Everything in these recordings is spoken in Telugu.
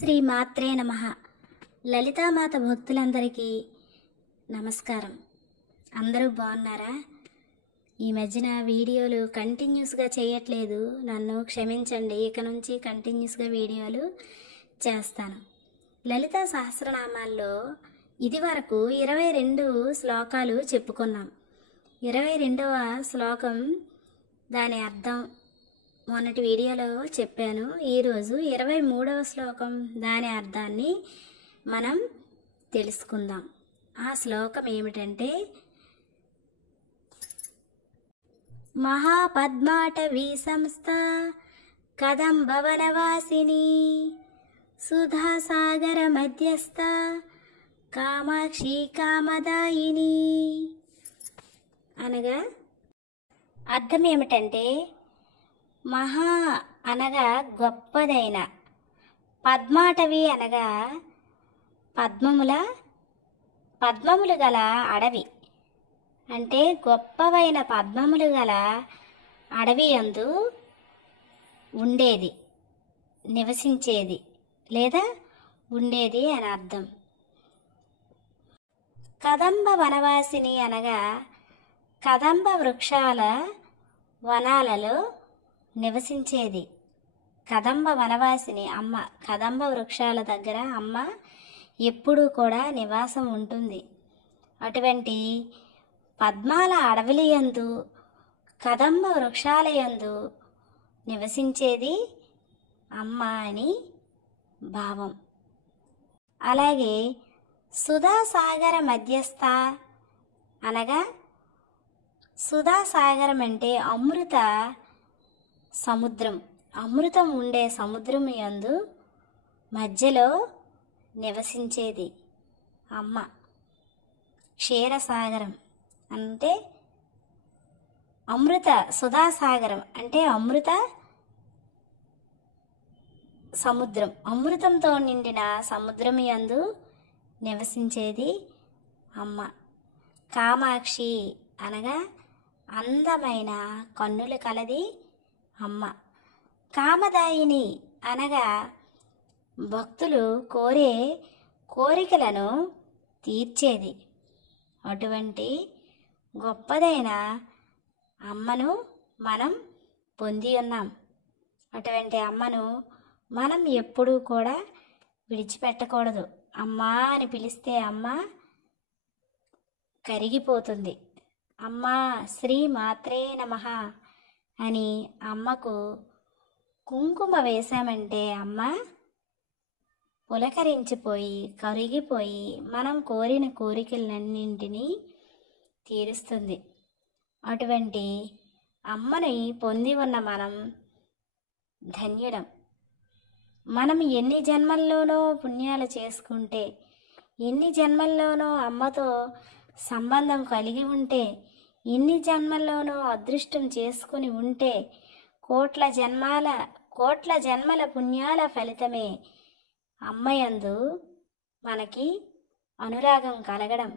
శ్రీ మాత్రే నమః. లలితామాత భక్తులందరికీ నమస్కారం. అందరూ బాగున్నారా? ఈ మధ్యన వీడియోలు కంటిన్యూస్గా చేయట్లేదు, నన్ను క్షమించండి. ఇక నుంచి కంటిన్యూస్గా వీడియోలు చేస్తాను. లలితా సహస్రనామాల్లో ఇదివరకు 22 శ్లోకాలు చెప్పుకున్నాం. 22వ శ్లోకం దాని అర్థం మొన్నటి వీడియోలో చెప్పాను. ఈరోజు 23వ శ్లోకం దాని అర్థాన్ని మనం తెలుసుకుందాం. ఆ శ్లోకం ఏమిటంటే, మహాపద్మాటవీ సంస్థ కదంబవనవాసిని సుధాసాగర మధ్యస్థ కామాక్షి కామదాయిని అనగా అర్థం ఏమిటంటే, మహా అనగా గొప్పదైన, పద్మాటవి అనగా పద్మములు గల అడవి, అంటే గొప్పవైన పద్మములు గల అడవి యందు ఉండేది, నివసించేది లేదా ఉండేది అని అర్థం. కదంబ వనవాసిని అనగా కదంబ వృక్షాల వనాలలో నివసించేది. కదంబ వనవాసిని అమ్మ, కదంబ వృక్షాల దగ్గర అమ్మ ఎప్పుడూ కూడా నివాసం ఉంటుంది. అటువంటి పద్మాల అడవుల యందు, కదంబ వృక్షాల యందు నివసించేది అమ్మ అని భావం. అలాగే సుధాసాగర మధ్యస్థ అనగా, సుధాసాగరం అంటే అమృత సముద్రం, అమృతం ఉండే సముద్రం యందు మధ్యలో నివసించేది అమ్మ. క్షీరసాగరం అంటే అమృత, సుధాసాగరం అంటే అమృత సముద్రం, అమృతంతో నిండిన సముద్రం యందు నివసించేది అమ్మ. కామాక్షి అనగా అందమైన కన్నులు కలది అమ్మ. కామదాయిని అనగా భక్తులు కోరే కోరికలను తీర్చేది. అటువంటి గొప్పదైన అమ్మను మనం పొంది ఉన్నాం. అటువంటి అమ్మను మనం ఎప్పుడూ కూడా విడిచిపెట్టకూడదు. అమ్మా అని పిలిస్తే అమ్మ కరిగిపోతుంది. అమ్మా శ్రీ మాత్రే నమః అని అమ్మకు కుంకుమ వేశామంటే అమ్మ పులకరించిపోయి కరిగిపోయి మనం కోరిన కోరికలన్నింటినీ తీరుస్తుంది. అటువంటి అమ్మని పొంది ఉన్న మనం ధన్యులం. మనం ఎన్ని జన్మల్లోనో పుణ్యాలు చేసుకుంటే, ఎన్ని జన్మల్లోనో అమ్మతో సంబంధం కలిగి ఉంటే, ఎన్ని జన్మల్లోనో అదృష్టం చేసుకుని ఉంటే, కోట్ల జన్మల పుణ్యాల ఫలితమే అమ్మయందు మనకి అనురాగం కలగడం,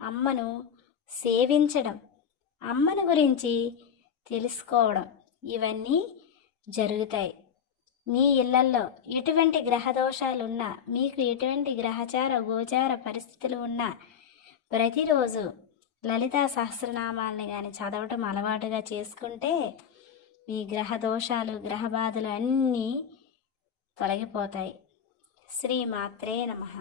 అమ్మను సేవించడం, అమ్మను గురించి తెలుసుకోవడం, ఇవన్నీ జరుగుతాయి. మీ ఇళ్లల్లో ఎటువంటి గ్రహదోషాలున్నా, మీకు ఎటువంటి గ్రహచార గోచార పరిస్థితులు ఉన్నా ప్రతిరోజు లలితా సహస్రనామాలని కానీ చదవటం అలవాటుగా చేసుకుంటే మీ గ్రహ దోషాలు, గ్రహ బాధలు అన్నీ తొలగిపోతాయి. శ్రీ మాత్రే నమః.